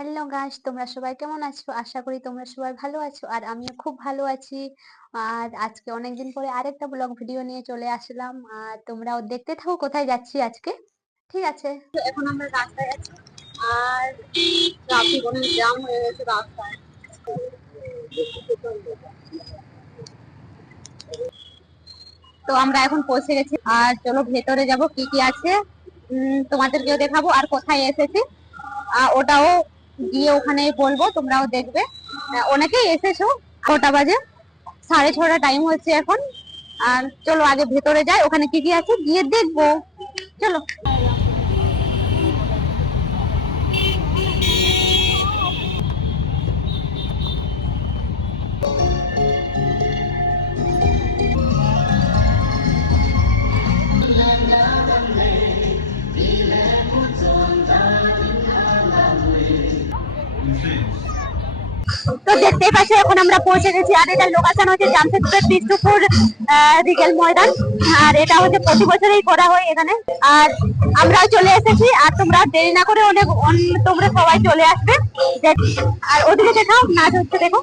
Hello guys, তোমরা সবাই কেমন আছো? আশা করি তোমরা সবাই ভালো আছো। আর আমিও খুব ভালো আছি। আর আজকে অনেকদিন পরে আরেকটা ব্লগ ভিডিও নিয়ে চলে আসলাম। আর তোমরাও দেখতে থাকো কোথায় যাচ্ছি আজকে। ঠিক আছে? তো এখন আমরা রাস্তায় আছি। আর ট্রাফিক অনেক জ্যাম হয়ে গেছে রাস্তায়। তো আমরা এখন পৌঁছে গেছি। আর চলো ভেতরে যাব, কি কি আছে তোমাদেরকেও দেখাবো আর কোথায় এসেছি। ওটাও গিয়ে ওখানে বলবো, তোমরাও দেখবে। অনেকেই এসেছো। 6টা বাজে, 6:30 টাইম হচ্ছে এখন। আর চলো আগে ভেতরে যাই, ওখানে কি কি আছে গিয়ে দেখবো। চলো। তো দেখতেই পাচ্ছ এখন আমরা পৌঁছে গেছি। আর এটার লোকেশন হচ্ছে জামশেদপুরের বিষ্ণুপুর রিগেল ময়দান। আর এটা হচ্ছে প্রতি বছরই করা হয় এখানে। আর আমরাও চলে এসেছি। আর তোমরা দেরি না করে তোমরা সবাই চলে আসবে। আর ওদিকে দেখাও, নাচ হচ্ছে দেখো।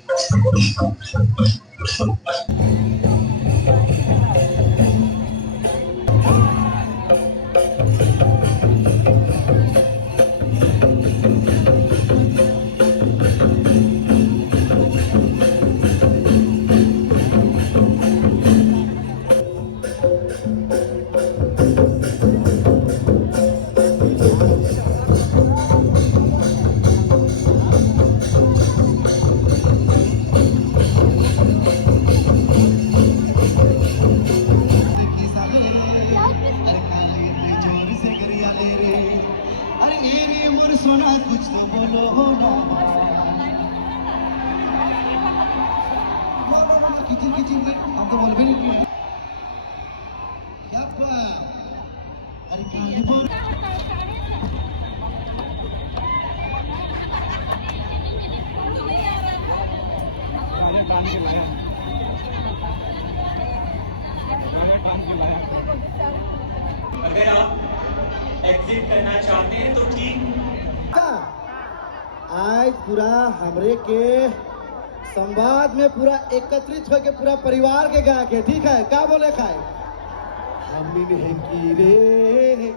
कुछ तो बोलो ना किचिन किचिन हम तो बोल भी नहीं क्या अरे काले बोल अगर आप एग्जिट करना चाहते हैं तो ठीक। आज पूरा हमरे के संवाद में पूरा एकत्रित होके पूरा परिवार के गा के, ठीक है? क्या बोले खाए हम है की रे।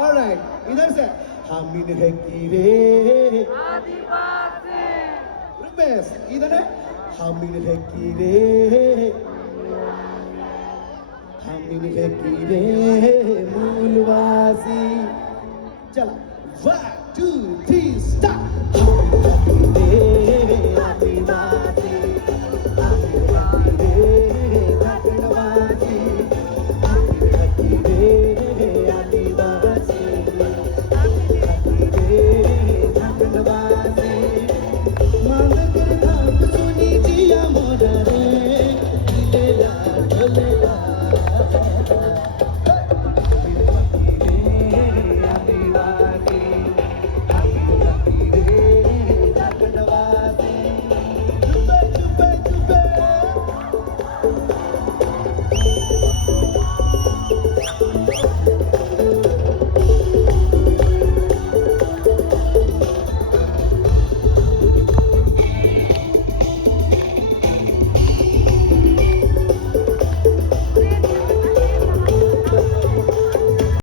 ऑलराइट, इधर से हम है की रे रुमेश, इधर है हम है की रे, हम है की रे मूलवासी। चला 1 2 3 स्टार्ट।